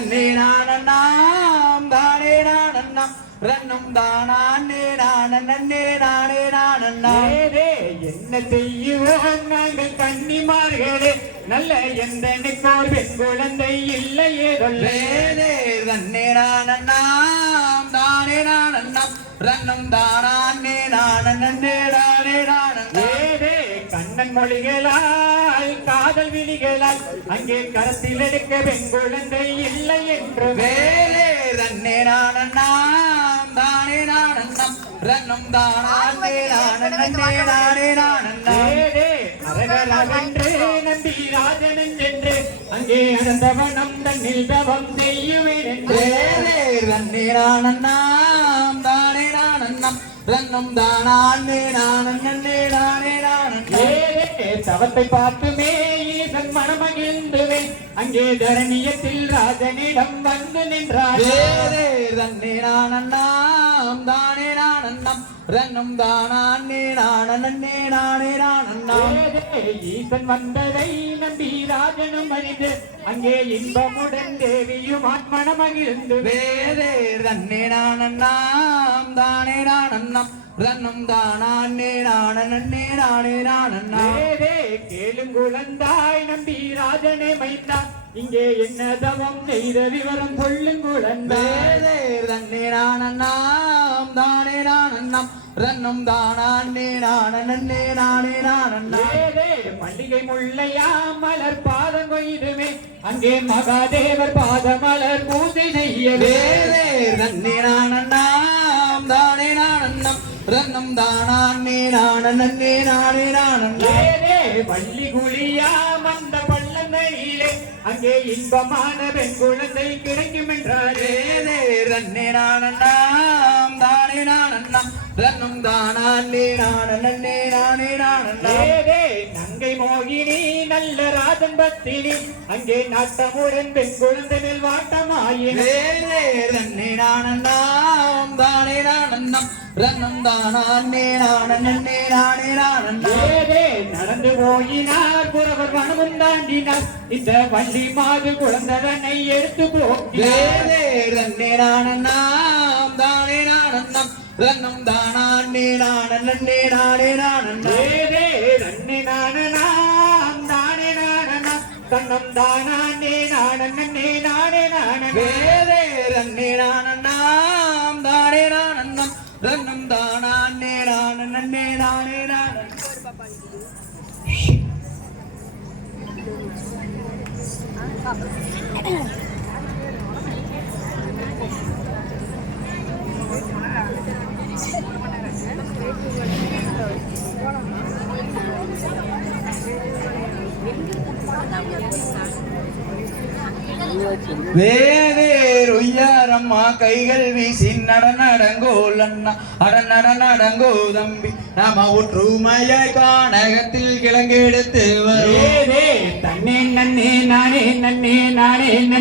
நானண்ணாம் தானே நானண்ணாம் ரன்னும் தானே நானே நானே நானண்ணா என்ன செய்யுவோம் நாங்கள் கன்னிமார்களே நல்ல எந்த பெண் குழந்தை இல்லையே ரன்னே நானண்ணாம் தானே நானண்ணாம் ரன்னும் தானே நானே நானே நானண்ணா கண்ணன் மொழிகளால் காதல் விழிகளால் அங்கே கரத்தில் எடுக்க பெண் குழந்தை இல்லை என்று ரன்னே நானண்ணாம் தானே நானண்ணாம் ரன்னும் தானே நானே நானே நானண்ணா அரகரவென்று நம்பி ராஜனன் என்று அங்கே அனந்தவனம் தன்னில் தவம் செய்யுவேன் என்று ரன்னே நானண்ணாம் தானே நானண்ணாம் ரன்னும் தானே நானே நானே நானண்ணா தவத்தை பார்த்துமே ஈசன் மனமகிழ்ந்துவே அங்கே தரணியத்தில் ராஜனிடம் வந்து நின்றார் ரன்னே நானண்ணாம் தானே நானண்ணாம் ரன்னும் தானே நானே நானே நானண்ணா ஈசன் வந்ததை நம்பி ராஜனும் அறிந்து அங்கே இன்பமுடன் தேவியும் மனமகிழ்ந்து ரன்னே நானண்ணாம் தானே நானண்ணாம் ரன்னும் தானே நானே நானே நானண்ணா கேளுங்குழந்தாய் நம்பி ராஜனை மைத்தான் இங்கே என்ன தவம் செய்த விவரம் சொல்லுங்குழந்தாய் ரன்னே நானண்ணாம் தானே நானண்ணாம் ரன்னும் தானே நானே நானே நானண்ணா மல்லிகை முல்லையா மலர் பாதம் கொய்துமே அங்கே மகாதேவர் பாத மலர் பூஜை செய்யவே ரன்னே நானண்ணாம் தானே நானண்ணாம் ரன்னும் தானே நானே நானே நானண்ணா வள்ளி குழியா மந்த பள்ளந்தனிலே அங்கே இன்பமான பெண் குழந்தை கிடைக்கும் என்றாரே ரன்னே நானண்ணாம் தானே நானண்ணாம் ரன்னும் தானே நானே நானே நானண்ணா நங்கை மோகினி நல்ல ராஜன் பத்தினி அங்கே நாட்டமுடன் பெண் குழந்தை மேல் வாட்டமாயினே ரன்னே நானண்ணாம் தானே நானண்ணாம் ரன்னும் தானே நானே நானே நானண்ணா நடந்து போயினார் புறவர் வனமும் தாண்டினார் இந்த வள்ளி மாது குழந்தனை எடுத்து போகே ரன்னே நானண்ணாம் தானே நானண்ணாம் ரன்னும் தானே நானே நானே நானண்ணா ரன்னே நானனாம் தானே நானனா தன்னம் தானே நானே நானே நானே ரன்னே நானண்ணாம் தானே நானண்ணாம் ரன்னும் தானே நானே நானே நானே வேவேருய்யாரம்மா கைகள் வீசி நடநடங்கோலண்ணா அடநடநடங்கோ தம்பி நாம ஒற்றுமையாய் கானகத்தில் கிழங்கெடுத்து தன்னே நன்னே நானே நன்னே நானே